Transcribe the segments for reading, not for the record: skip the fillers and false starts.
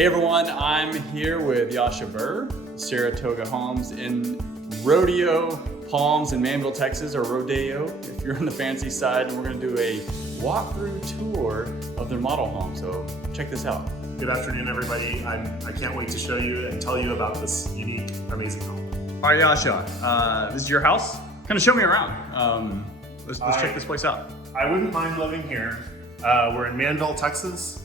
Hey everyone, I'm here with Yasha Burr, Saratoga Homes in Rodeo Palms in Manville, Texas, or Rodeo if you're on the fancy side, and we're going to do a walkthrough tour of their model home. So check this out. Good afternoon, everybody. I can't wait to show you and tell you about this unique, amazing home. All right, Yasha, this is your house. Kind of show me around. Let's check this place out. I wouldn't mind living here. We're in Manville, Texas.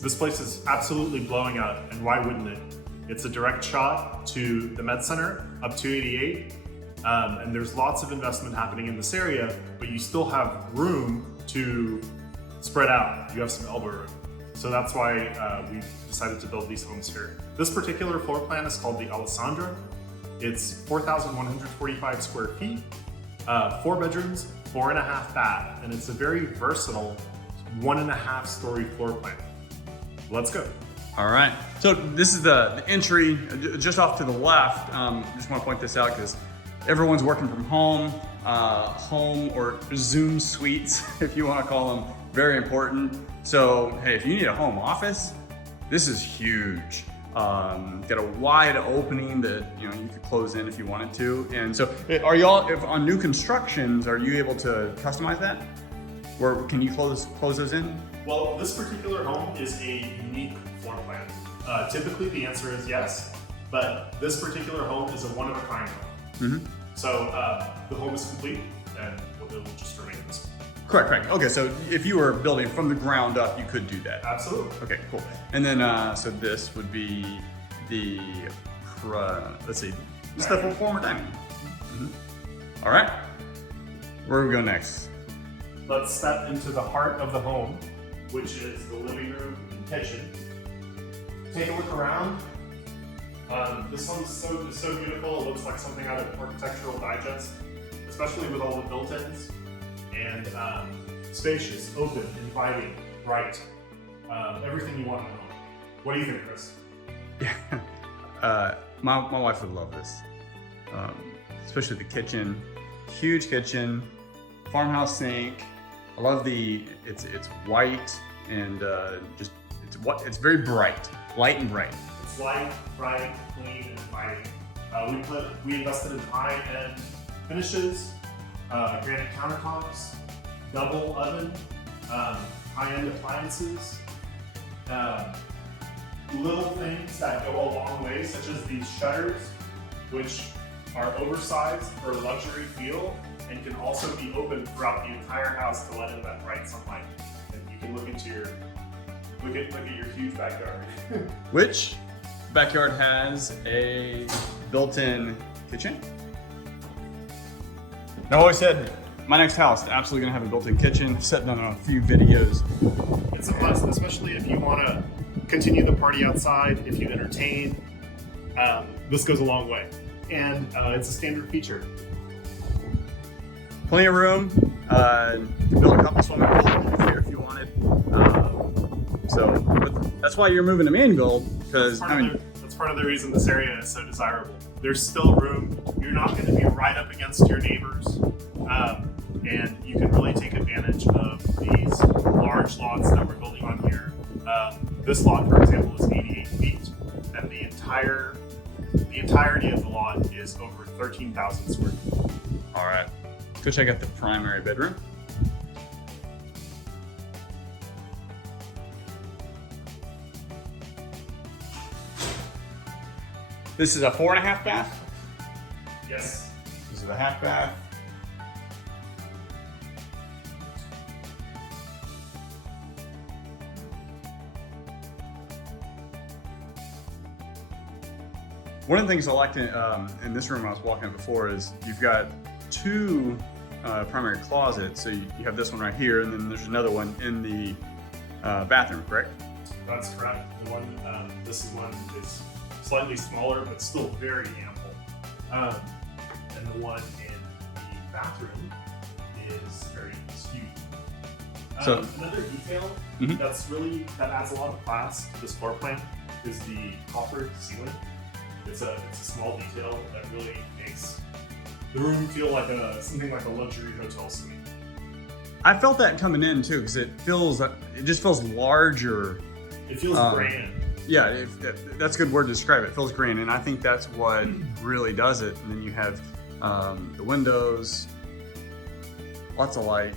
This place is absolutely blowing up, and why wouldn't it? It's a direct shot to the Med Center up 288, and there's lots of investment happening in this area, but you still have room to spread out. You have some elbow room. So that's why we've decided to build these homes here. This particular floor plan is called the Alessandra. It's 4,145 square feet, 4 bedrooms, 4.5 bath, and it's a very versatile 1.5 story floor plan. Let's go. All right, so this is the entry just off to the left. Just want to point this out because everyone's working from home, home or Zoom suites, if you want to call them, very important. So, hey, if you need a home office, this is huge. Got a wide opening that you could close in if you wanted to. And so, are y'all, if on new constructions, are you able to customize that? Or can you close those in? Well, this particular home is a unique floor plan. Typically, the answer is yes, but this particular home is a one-of-a-kind home. Mm-hmm. So the home is complete, and it will just remain this way. Correct. Okay, so if you were building from the ground up, you could do that. Absolutely. Okay, cool. And then, so this would be the, let's see, this is the former dining. Mm-hmm. All right, where do we go next? Let's step into the heart of the home, which is the living room and kitchen. Take a look around. This home's so beautiful. It looks like something out of Architectural Digest, especially with all the built-ins. And spacious, open, inviting, bright. Everything you want in a home. What do you think, Chris? Yeah, my wife would love this, especially the kitchen. Huge kitchen, farmhouse sink. I love it's white and it's very bright, light and bright. It's light, bright, clean, and inviting. We invested in high-end finishes, granite countertops, double oven, high-end appliances, little things that go a long way, such as these shutters, which are oversized for a luxury feel and can also be open throughout the entire house to let in that bright sunlight. And you can look at your huge backyard. Which backyard has a built-in kitchen? I always said my next house absolutely gonna have a built-in kitchen. Sitting on a few videos. It's a must, especially if you want to continue the party outside, if you entertain. This goes a long way, and it's a standard feature. Plenty of room. You can build a couple swimming pools here if you wanted. But that's why you're moving to Manville, because that's part of the reason this area is so desirable. There's still room. You're not going to be right up against your neighbors, and you can really take advantage of these large lots that we're building on here. This lot, for example, is 88 feet, and the entirety of the lot is over 13,000 square feet. All right. Go check out the primary bedroom. This is a 4.5 bath. Yes. This is a half bath. One of the things I liked in this room I was walking in before is you've got 2 primary closets. So you have this one right here, and then there's another one in the bathroom, correct? That's correct. This one is slightly smaller, but still very ample. And the one in the bathroom is very huge. So another detail Mhm. that adds a lot of class to this floor plan is the copper ceiling. It's a small detail that really makes the room feel like something like a luxury hotel suite. I felt that coming in too, because it just feels larger It feels grand. Yeah, that's a good word to describe it. It feels grand, and I think that's what really does it. And then you have the windows, lots of light.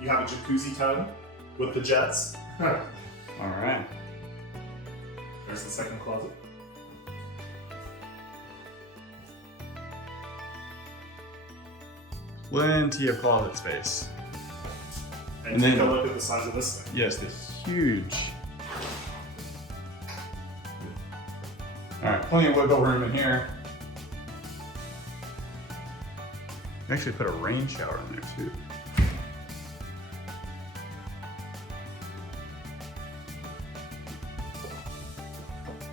You have a jacuzzi tub with the jets. All right. There's the second closet. Plenty of closet space. And take a look at the size of this thing. Yes, this huge. All right, plenty of wiggle room in here. You actually put a rain shower in there too.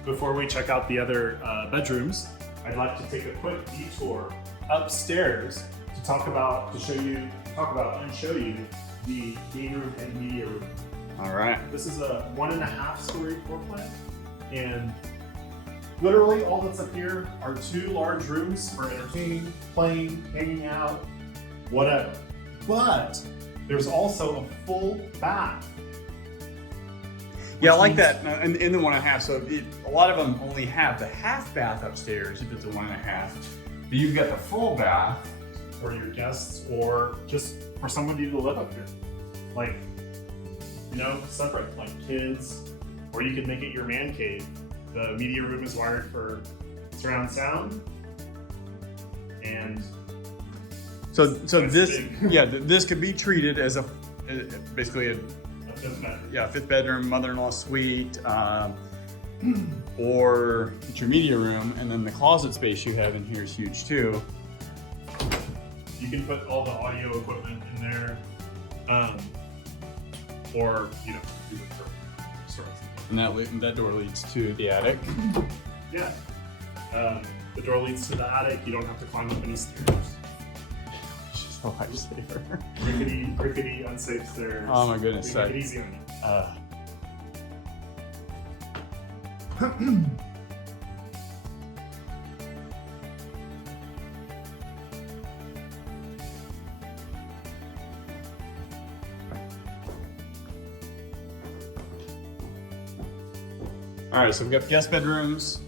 Before we check out the other bedrooms, I'd like to take a quick detour upstairs to talk about and show you the game room and media room. All right. This is a 1.5 story floor plan, and literally all that's up here are 2 large rooms for entertaining, playing, hanging out, whatever. But there's also a full bath. Yeah, I like that in the 1.5. So a lot of them only have the half bath upstairs if it's a 1.5. But you've got the full bath For your guests or just for somebody to live up here. Like, you know, separate, like kids, or you can make it your man cave. The media room is wired for surround sound. And so this big. yeah, this could be treated as basically a fifth bedroom. Yeah, 5th bedroom, mother-in-law suite, or it's your media room, and then the closet space you have in here is huge too. You can put all the audio equipment in there, or you know, do it for storage. And that door leads to the attic. Yeah, the door leads to the attic. You don't have to climb up any stairs. Which is a lifesaver. Rickety, unsafe stairs. Oh my goodness! We make it easy on you. All right, so we've got guest bedrooms.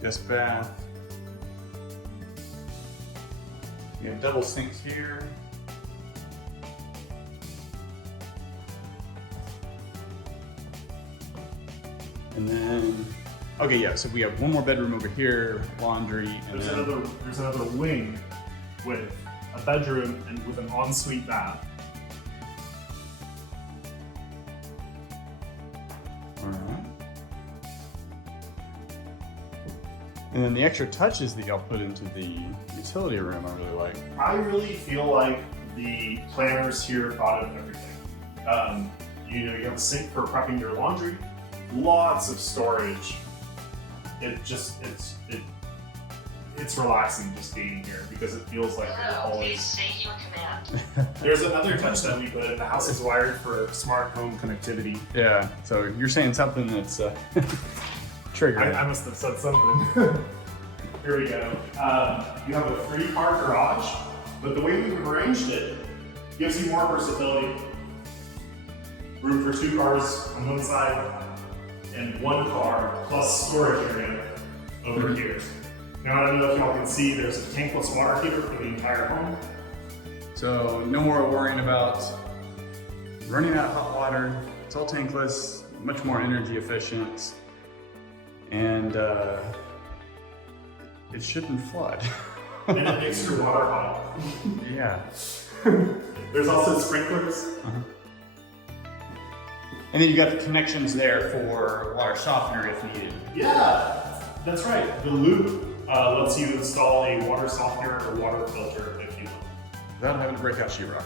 Guest bath. You have double sinks here. And then, okay, yeah, so we have one more bedroom over here, laundry, and There's another wing with a bedroom and with an ensuite bath. all right. And then the extra touches that y'all put into the utility room, I really like. I really feel like the planners here thought of everything. You know, you have a sink for prepping your laundry, lots of storage. It's relaxing just being here because it feels like you're Hello, please always. state your command. There's another touch that we put in. The house is wired for smart home connectivity. Yeah, so you're saying something that's triggering. I must have said something. Here we go. You have a 3-car garage, but the way we've arranged it gives you more versatility. Room for 2 cars on one side and 1 car plus storage area over here. Now I don't know if y'all can see, there's a tankless water heater for the entire home. So no more worrying about running out of hot water. It's all tankless, much more energy efficient, and it shouldn't flood. And it makes your water hot. Yeah. There's also sprinklers. And then you got the connections there for water softener if needed. Yeah, that's right. The loop lets you install a water softener or water filter if you want. Without having to break out sheetrock.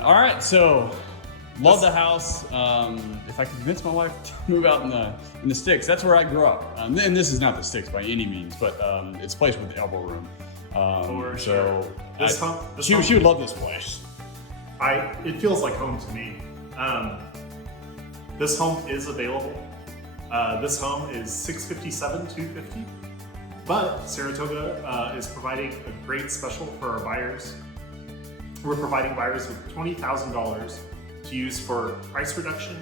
All right, so Love the house. If I could convince my wife to move out in the sticks, that's where I grew up. And this is not the sticks by any means, but it's a place with elbow room. For sure. She would love this place. It feels like home to me. This home is available. This home is $657,250, but Saratoga is providing a great special for our buyers. We're providing buyers with $20,000 to use for price reduction,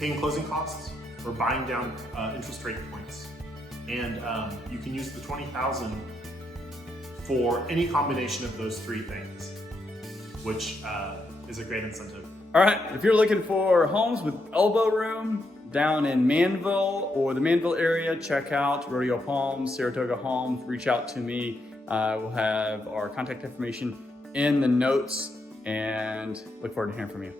paying closing costs, or buying down interest rate points. And you can use the $20,000 for any combination of those three things, which is a great incentive. All right, if you're looking for homes with elbow room down in Manville or the Manville area, check out Rodeo Palms, Saratoga Homes. Reach out to me. We'll have our contact information in the notes and look forward to hearing from you.